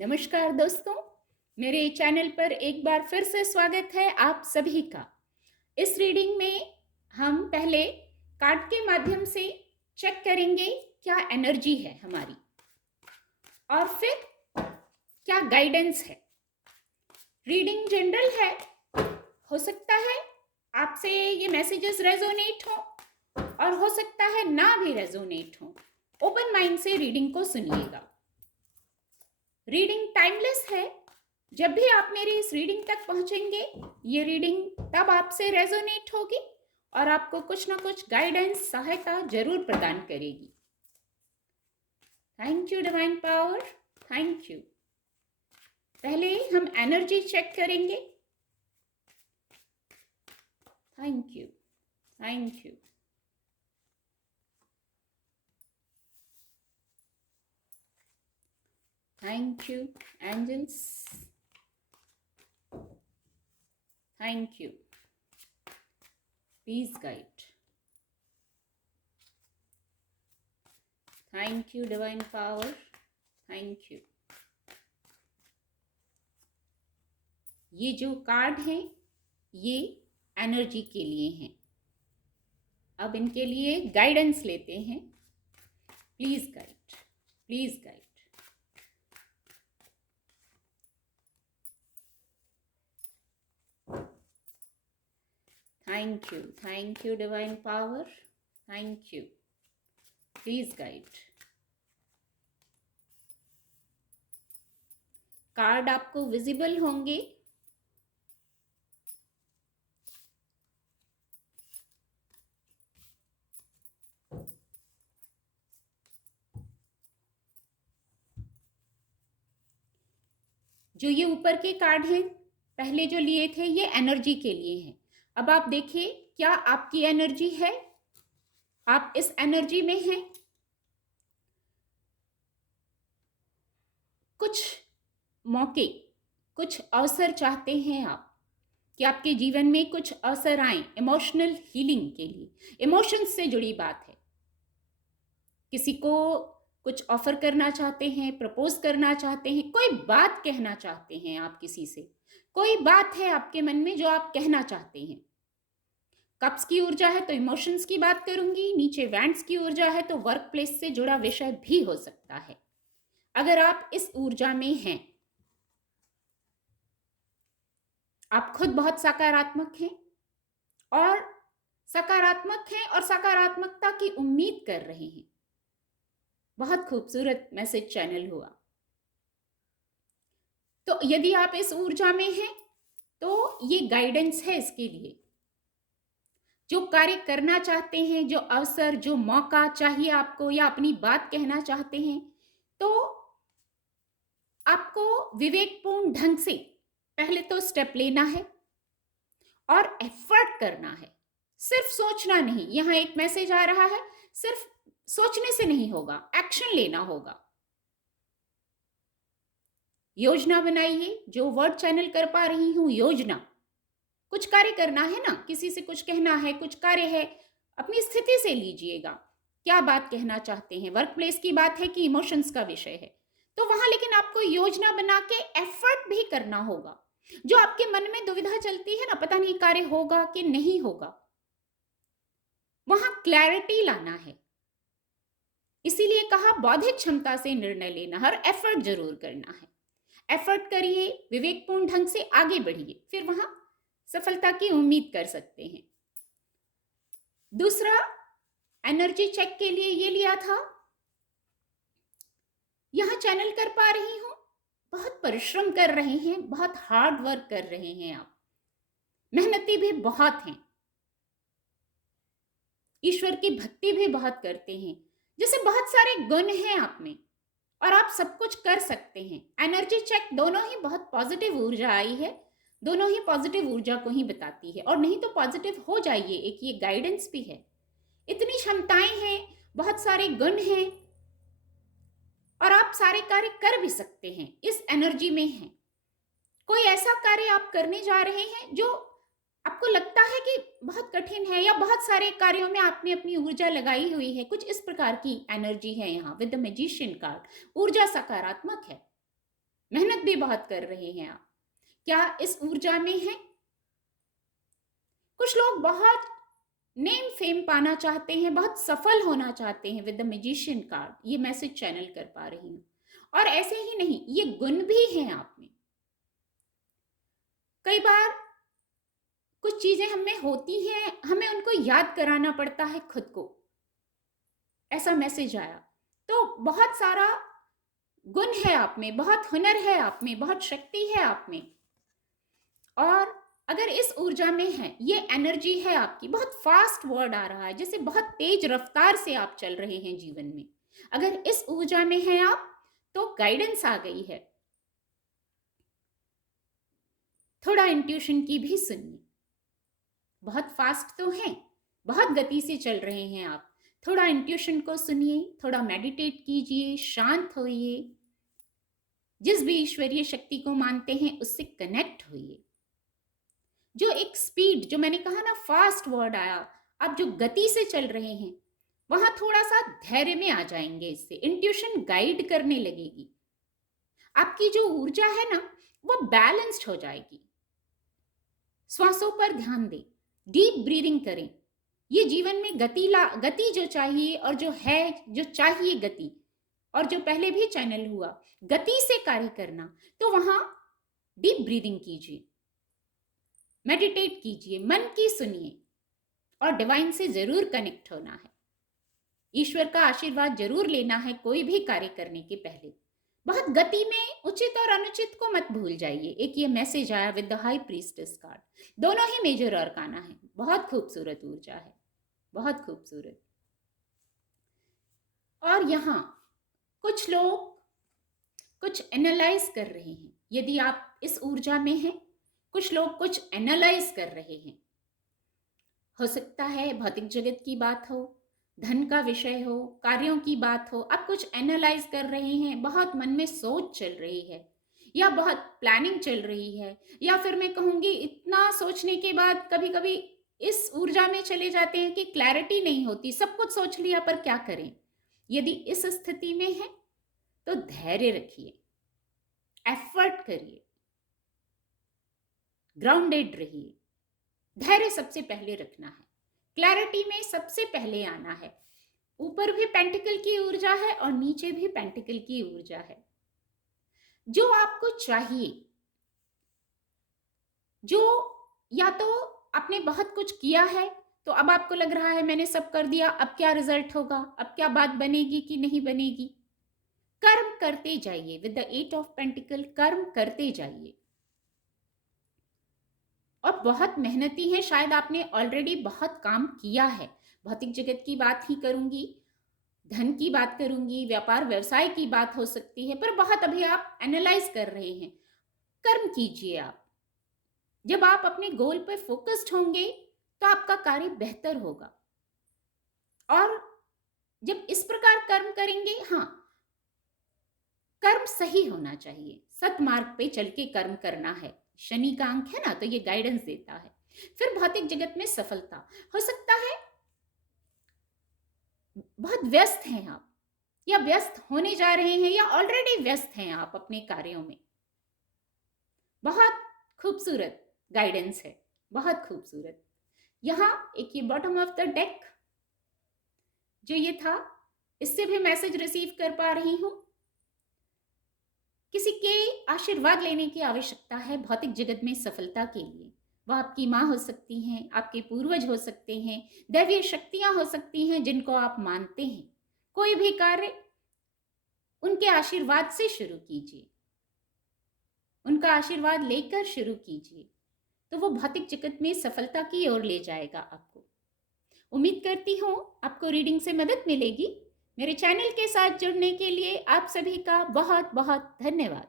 नमस्कार दोस्तों, मेरे चैनल पर एक बार फिर से स्वागत है आप सभी का। इस रीडिंग में हम पहले कार्ड के माध्यम से चेक करेंगे क्या एनर्जी है हमारी और फिर क्या गाइडेंस है। रीडिंग जनरल है, हो सकता है आपसे ये मैसेजेस रेजोनेट हो और हो सकता है ना भी रेजोनेट हो। ओपन माइंड से रीडिंग को सुनिएगा। रीडिंग टाइमलेस है। जब भी आप मेरी इस रीडिंग तक पहुंचेंगे, ये रीडिंग तब आपसे रेजोनेट होगी और आपको कुछ ना कुछ गाइडेंस, सहायता जरूर प्रदान करेगी। Thank you divine power, thank you. पहले हम एनर्जी चेक करेंगे। Thank you, thank you. Thank you, angels. Thank you. Please guide. Thank you, divine power. Thank you. ये जो कार्ड हैं, ये एनर्जी के लिए हैं। अब इनके लिए गाइडेंस लेते हैं। Please guide, please guide. Thank you, divine power. Thank you. Please guide. Card आपको विजिबल होंगे। जो ये ऊपर के कार्ड हैं, पहले जो लिए थे, ये एनर्जी के लिए हैं। अब आप देखिए क्या आपकी एनर्जी है, आप इस एनर्जी में हैं। कुछ मौके, कुछ अवसर चाहते हैं आप कि आपके जीवन में कुछ अवसर आए इमोशनल हीलिंग के लिए। इमोशंस से जुड़ी बात है। किसी को कुछ ऑफर करना चाहते हैं, प्रपोज करना चाहते हैं, कोई बात कहना चाहते हैं आप किसी से, कोई बात है आपके मन में जो आप कहना चाहते हैं। कप्स की ऊर्जा है तो इमोशंस की बात करूंगी, नीचे वैंड्स की ऊर्जा है तो वर्क प्लेस से जुड़ा विषय भी हो सकता है। अगर आप इस ऊर्जा में हैं, आप खुद बहुत सकारात्मक हैं और सकारात्मकता की उम्मीद कर रहे हैं। बहुत खूबसूरत मैसेज चैनल हुआ। तो यदि आप इस ऊर्जा में हैं तो ये गाइडेंस है इसके लिए। जो कार्य करना चाहते हैं, जो अवसर, जो मौका चाहिए आपको या अपनी बात कहना चाहते हैं, तो आपको विवेकपूर्ण ढंग से पहले तो स्टेप लेना है और एफर्ट करना है। सिर्फ सोचना नहीं। यहां एक मैसेज आ रहा है, सिर्फ सोचने से नहीं होगा, एक्शन लेना होगा। योजना बनाइए। जो वर्ड चैनल कर पा रही हूं, योजना, कुछ कार्य करना है ना, किसी से कुछ कहना है, कुछ कार्य है, अपनी स्थिति से लीजिएगा। क्या बात कहना चाहते हैं, वर्क प्लेस की बात है कि इमोशंस का विषय है, तो वहां लेकिन आपको योजना बना के एफर्ट भी करना होगा। जो आपके मन में दुविधा चलती है ना, पता नहीं कार्य होगा कि नहीं होगा, वहां क्लैरिटी लाना है। इसीलिए कहा बौद्धिक क्षमता से निर्णय लेना है और एफर्ट जरूर करना है। एफर्ट करिए, विवेकपूर्ण ढंग से आगे बढ़िए, फिर वहां सफलता की उम्मीद कर सकते हैं। दूसरा एनर्जी चेक के लिए ये लिया था। यहां चैनल कर पा रही हूं, बहुत परिश्रम कर रहे हैं, बहुत हार्ड वर्क कर रहे हैं आप, मेहनती भी बहुत हैं, ईश्वर की भक्ति भी बहुत करते हैं। जैसे बहुत सारे गुण हैं आप में और आप सब कुछ कर सकते हैं। एनर्जी चेक दोनों ही बहुत पॉजिटिव ऊर्जा आई है, दोनों ही पॉजिटिव ऊर्जा को ही बताती है। और नहीं तो पॉजिटिव हो जाइए, एक ये गाइडेंस भी है। इतनी क्षमताएं हैं, बहुत सारे गुण हैं और आप सारे कार्य कर भी सकते हैं, इस एनर्जी में हैं। कोई ऐसा कार्य आप करने जा रहे हैं जो आपको लगता है कि बहुत कठिन है, या बहुत सारे कार्यों में आपने अपनी ऊर्जा लगाई हुई है, कुछ इस प्रकार की एनर्जी है यहाँ विद द मैजिशियन कार्ड। ऊर्जा सकारात्मक है, मेहनत भी बहुत कर रहे हैं आप, क्या इस ऊर्जा में हैं? कुछ लोग बहुत नेम फेम पाना चाहते हैं, बहुत सफल होना चाहते हैं विद द मैजिशियन कार्ड, ये मैसेज चैनल कर पा रही हूँ। और ऐसे ही नहीं, ये गुण भी हैं आप में। कई बार कुछ चीजें हमें होती हैं, हमें उनको याद कराना पड़ता है खुद को, ऐसा मैसेज आया। तो बहुत सारा गुण है आप में, बहुत हुनर है आप में, बहुत शक्ति है आप में। और अगर इस ऊर्जा में है, ये एनर्जी है आपकी, बहुत फास्ट वर्ड आ रहा है, जैसे बहुत तेज रफ्तार से आप चल रहे हैं जीवन में। अगर इस ऊर्जा में है आप, तो गाइडेंस आ गई है। थोड़ा इंट्यूशन की भी सुनिए। बहुत फास्ट तो हैं, बहुत गति से चल रहे हैं आप, थोड़ा इंट्यूशन को सुनिए, थोड़ा मेडिटेट कीजिए, शांत होइए, जिस भी ईश्वरीय शक्ति को मानते हैं उससे कनेक्ट होइए। जो एक स्पीड, जो मैंने कहा ना फास्ट वर्ड आया, आप जो गति से चल रहे हैं वहां थोड़ा सा धैर्य में आ जाएंगे। इससे इंट्यूशन गाइड करने लगेगी, आपकी जो ऊर्जा है ना वो बैलेंस्ड हो जाएगी। श्वासों पर ध्यान दें, डीप ब्रीदिंग करें। ये जीवन में गति जो चाहिए और जो है, जो चाहिए गति, और जो पहले भी चैनल हुआ गति से कार्य करना, तो वहां डीप ब्रीदिंग कीजिए, मेडिटेट कीजिए, मन की सुनिए, और डिवाइन से जरूर कनेक्ट होना है। ईश्वर का आशीर्वाद जरूर लेना है कोई भी कार्य करने के पहले। बहुत गति में उचित और अनुचित को मत भूल जाइए। एक ये मैसेज आया with the high priestess card, दोनों ही मेजर अरकाना है। बहुत खूबसूरत ऊर्जा है, बहुत खूबसूरत। और यहाँ कुछ लोग कुछ एनालाइज कर रहे हैं। यदि आप इस ऊर्जा में हैं, कुछ लोग कुछ एनालाइज कर रहे हैं। हो सकता है भौतिक जगत की बात हो, धन का विषय हो, कार्यों की बात हो, आप कुछ एनालाइज कर रहे हैं, बहुत मन में सोच चल रही है, या बहुत प्लानिंग चल रही है, या फिर मैं कहूंगी इतना सोचने के बाद कभी कभी इस ऊर्जा में चले जाते हैं कि क्लैरिटी नहीं होती, सब कुछ सोच लिया पर क्या करें। यदि इस स्थिति में है तो धैर्य रखिए, एफर्ट करिए, ग्राउंडेड रहिए। धैर्य सबसे पहले रखना है, क्लैरिटी में सबसे पहले आना है। ऊपर भी पेंटिकल की ऊर्जा है और नीचे भी पेंटिकल की ऊर्जा है। जो आपको चाहिए, जो या तो आपने बहुत कुछ किया है तो अब आपको लग रहा है मैंने सब कर दिया, अब क्या रिजल्ट होगा, अब क्या बात बनेगी कि नहीं बनेगी। कर्म करते जाइए विद द 8 ऑफ पेंटिकल, कर्म करते जाइए। और बहुत मेहनती हैं, शायद आपने ऑलरेडी बहुत काम किया है। भौतिक जगत की बात ही करूंगी, धन की बात करूंगी, व्यापार व्यवसाय की बात हो सकती है, पर बहुत अभी आप एनालाइज कर रहे हैं। कर्म कीजिए आप। जब आप अपने गोल पर फोकस्ड होंगे तो आपका कार्य बेहतर होगा। और जब इस प्रकार कर्म करेंगे, हाँ, कर्म सही होना चाहिए, सतमार्ग पे चल के कर्म करना है। शनि का अंक है ना, तो ये गाइडेंस देता है। फिर भौतिक जगत में सफलता हो सकता है। बहुत व्यस्त हैं आप, या व्यस्त होने जा रहे हैं, या ऑलरेडी व्यस्त हैं आप अपने कार्यों में। बहुत खूबसूरत गाइडेंस है, बहुत खूबसूरत। यहां एक ये बॉटम ऑफ द डेक जो ये था, इससे भी मैसेज रिसीव कर पा रही हूं। किसी के आशीर्वाद लेने की आवश्यकता है भौतिक जगत में सफलता के लिए। वह आपकी माँ हो सकती हैं, आपके पूर्वज हो सकते हैं, दैवीय शक्तियां हो सकती हैं जिनको आप मानते हैं। कोई भी कार्य उनके आशीर्वाद से शुरू कीजिए, उनका आशीर्वाद लेकर शुरू कीजिए, तो वो भौतिक जगत में सफलता की ओर ले जाएगा आपको। उम्मीद करती हूँ आपको रीडिंग से मदद मिलेगी। मेरे चैनल के साथ जुड़ने के लिए आप सभी का बहुत बहुत धन्यवाद।